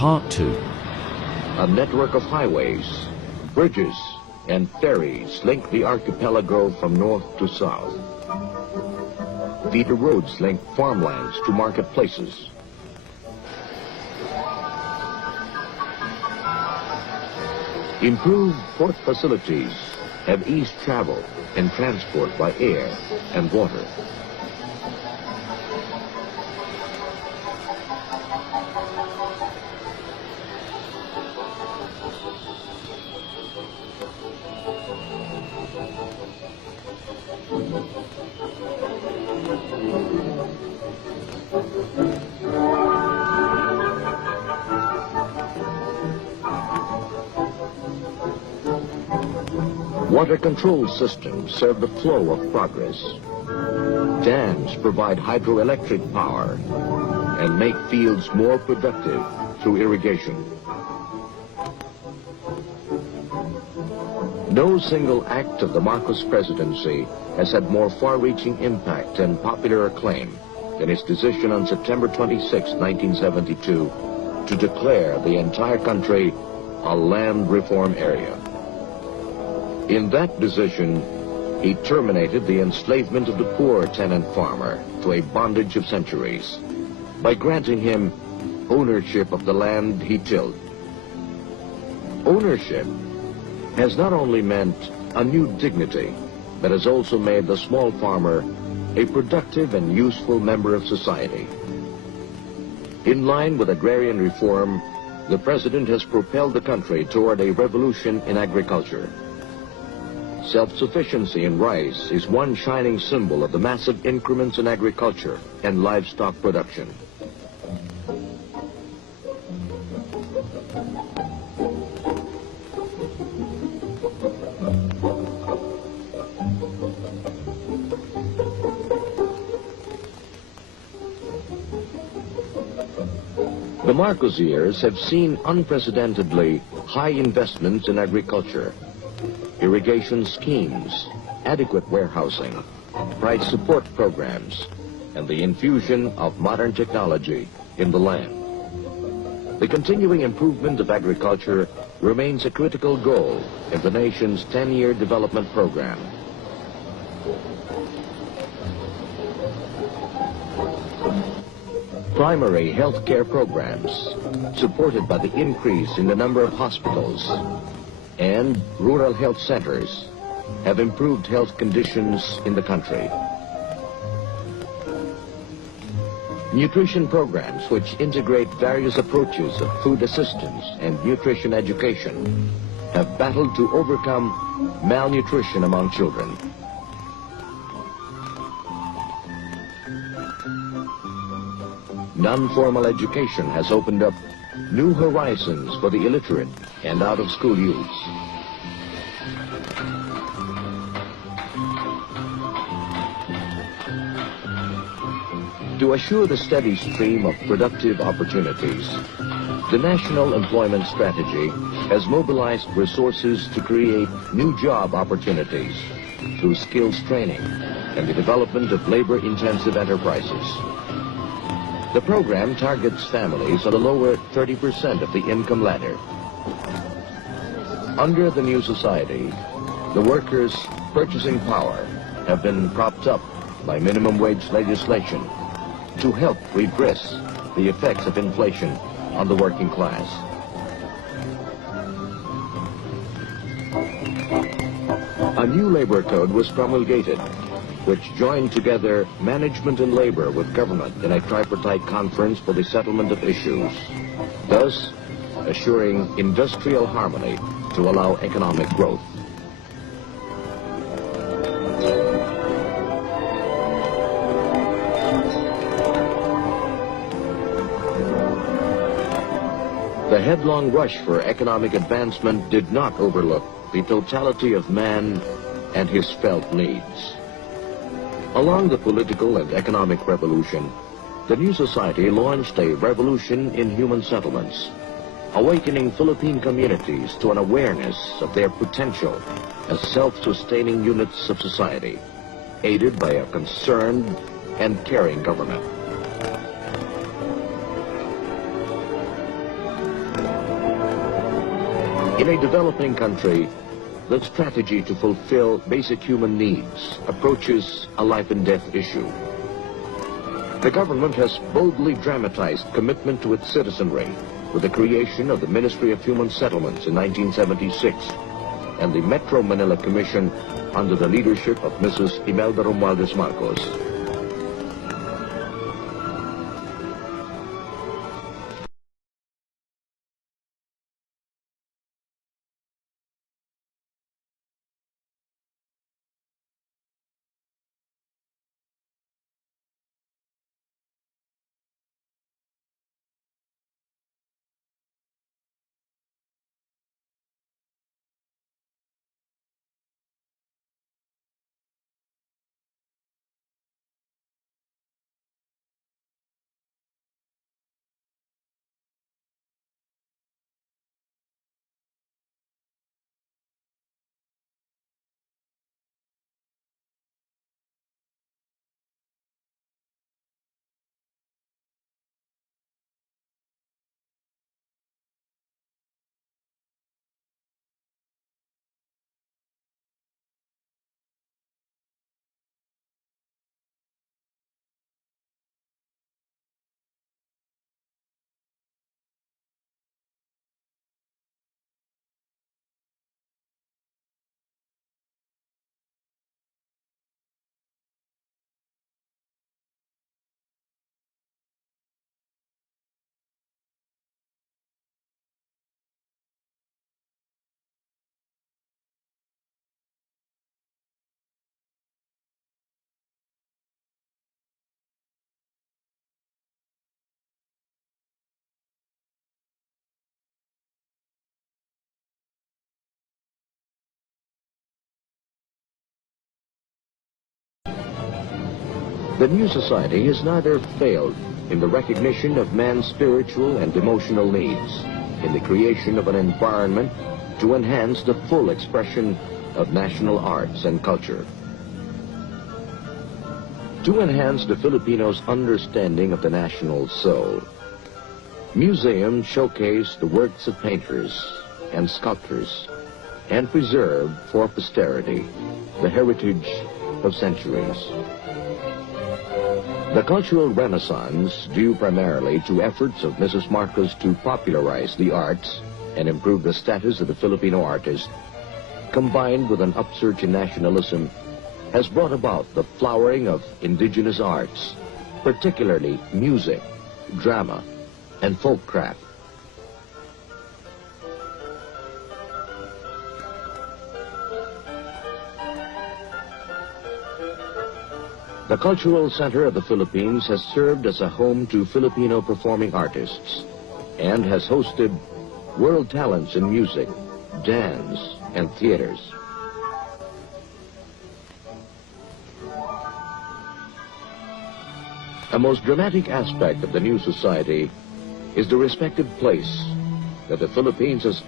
Part 2. A network of highways, bridges, and ferries link the archipelago from north to south. Feeder roads link farmlands to marketplaces. Improved port facilities have eased travel and transport by air and water. Water control systems serve the flow of progress. Dams provide hydroelectric power and make fields more productive through irrigation. No single act of the Marcos presidency has had more far-reaching impact and popular acclaim than his decision on September 26, 1972, to declare the entire country a land reform area. In that decision, he terminated the enslavement of the poor tenant farmer to a bondage of centuries by granting him ownership of the land he tilled. Ownership has not only meant a new dignity, but has also made the small farmer a productive and useful member of society. In line with agrarian reform, the president has propelled the country toward a revolution in agriculture. Self-sufficiency in rice is one shining symbol of the massive increments in agriculture and livestock production. The Marcos years have seen unprecedentedly high investments in agriculture. Irrigation schemes, adequate warehousing, price support programs, and the infusion of modern technology in the land. The continuing improvement of agriculture remains a critical goal in the nation's 10-year development program. Primary health care programs, supported by the increase in the number of hospitals, and rural health centers have improved health conditions in the country. Nutrition programs which integrate various approaches of food assistance and nutrition education have battled to overcome malnutrition among children. Non-formal education has opened up new horizons for the illiterate and out-of-school youths. To assure the steady stream of productive opportunities, the National Employment Strategy has mobilized resources to create new job opportunities through skills training and the development of labor-intensive enterprises. The program targets families at the lower 30% of the income ladder. Under the new society, the workers' purchasing power have been propped up by minimum wage legislation to help redress the effects of inflation on the working class. A new labor code was promulgated, which joined together management and labor with government in a tripartite conference for the settlement of issues, thus assuring industrial harmony to allow economic growth. The headlong rush for economic advancement did not overlook the totality of man and his felt needs. Along the political and economic revolution, the new society launched a revolution in human settlements, awakening Philippine communities to an awareness of their potential as self-sustaining units of society, aided by a concerned and caring government. In a developing country, the strategy to fulfill basic human needs approaches a life and death issue. The government has boldly dramatized commitment to its citizenry with the creation of the Ministry of Human Settlements in 1976 and the Metro Manila Commission under the leadership of Mrs. Imelda Romualdez Marcos. The New Society has neither failed in the recognition of man's spiritual and emotional needs, in the creation of an environment to enhance the full expression of national arts and culture. To enhance the Filipinos' understanding of the national soul, museums showcase the works of painters and sculptors and preserve for posterity the heritage of centuries. The cultural renaissance, due primarily to efforts of Mrs. Marcos to popularize the arts and improve the status of the Filipino artist, combined with an upsurge in nationalism, has brought about the flowering of indigenous arts, particularly music, drama, and folk craft. The Cultural Center of the Philippines has served as a home to Filipino performing artists and has hosted world talents in music, dance, and theaters. A most dramatic aspect of the New Society is the respected place that the Philippines has